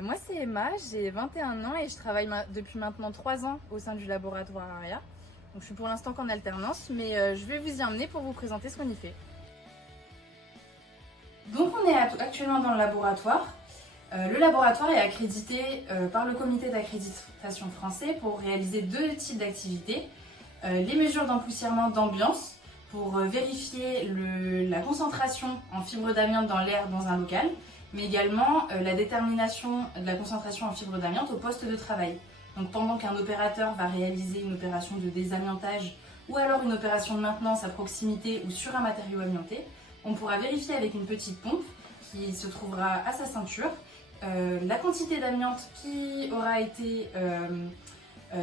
Moi c'est Emma, j'ai 21 ans et je travaille depuis maintenant 3 ans au sein du laboratoire ARIA. Donc je suis pour l'instant qu'en alternance, mais je vais vous y emmener pour vous présenter ce qu'on y fait. Donc on est actuellement dans le laboratoire. Le laboratoire est accrédité par le comité d'accréditation français pour réaliser 2 types d'activités. Les mesures d'empoussièrement d'ambiance pour vérifier la concentration en fibres d'amiante dans l'air dans un local, mais également la détermination de la concentration en fibres d'amiante au poste de travail. Donc pendant qu'un opérateur va réaliser une opération de désamiantage ou alors une opération de maintenance à proximité ou sur un matériau amianté, on pourra vérifier avec une petite pompe qui se trouvera à sa ceinture la quantité d'amiante qui aura été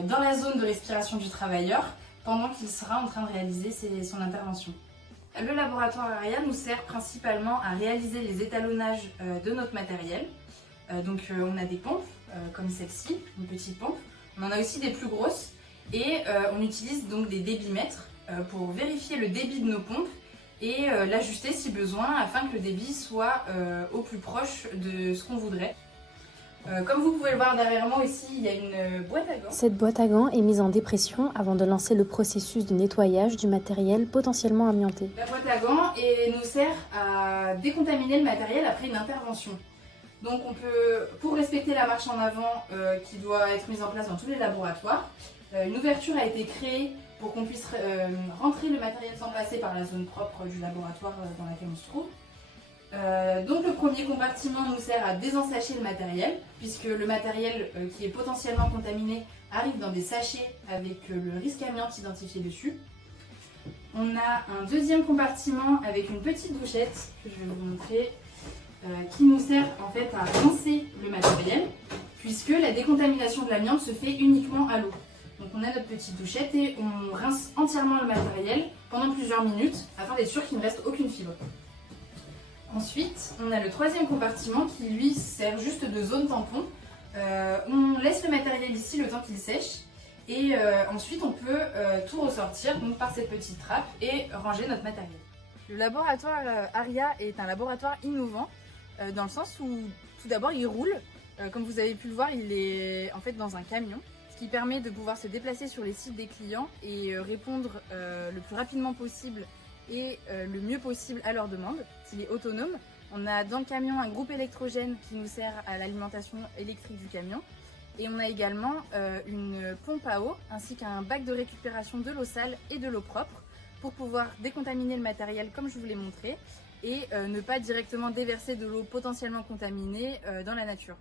dans la zone de respiration du travailleur pendant qu'il sera en train de réaliser son intervention. Le laboratoire ARIA nous sert principalement à réaliser les étalonnages de notre matériel. Donc on a des pompes comme celle-ci, une petite pompe. On en a aussi des plus grosses et on utilise donc des débitmètres pour vérifier le débit de nos pompes et l'ajuster si besoin afin que le débit soit au plus proche de ce qu'on voudrait. Comme vous pouvez le voir derrière moi ici, il y a une boîte à gants. Cette boîte à gants est mise en dépression avant de lancer le processus de nettoyage du matériel potentiellement amianté. La boîte à gants nous sert à décontaminer le matériel après une intervention. Donc on peut, pour respecter la marche en avant qui doit être mise en place dans tous les laboratoires, une ouverture a été créée pour qu'on puisse rentrer le matériel sans passer par la zone propre du laboratoire dans laquelle on se trouve. Donc le premier compartiment nous sert à désensacher le matériel, puisque le matériel qui est potentiellement contaminé arrive dans des sachets avec le risque amiante identifié dessus. On a un deuxième compartiment avec une petite douchette que je vais vous montrer, qui nous sert en fait à rincer le matériel, puisque la décontamination de l'amiante se fait uniquement à l'eau. Donc on a notre petite douchette et on rince entièrement le matériel pendant plusieurs minutes afin d'être sûr qu'il ne reste aucune fibre. Ensuite, on a le troisième compartiment qui lui sert juste de zone tampon. On laisse le matériel ici le temps qu'il sèche et ensuite on peut tout ressortir donc, par cette petite trappe et ranger notre matériel. Le laboratoire ARIA est un laboratoire innovant dans le sens où tout d'abord il roule. Comme vous avez pu le voir, il est en fait dans un camion, ce qui permet de pouvoir se déplacer sur les sites des clients et répondre le plus rapidement possible et le mieux possible à leurs demandes. Il est autonome. On a dans le camion un groupe électrogène qui nous sert à l'alimentation électrique du camion. Et on a également une pompe à eau ainsi qu'un bac de récupération de l'eau sale et de l'eau propre pour pouvoir décontaminer le matériel comme je vous l'ai montré et ne pas directement déverser de l'eau potentiellement contaminée dans la nature.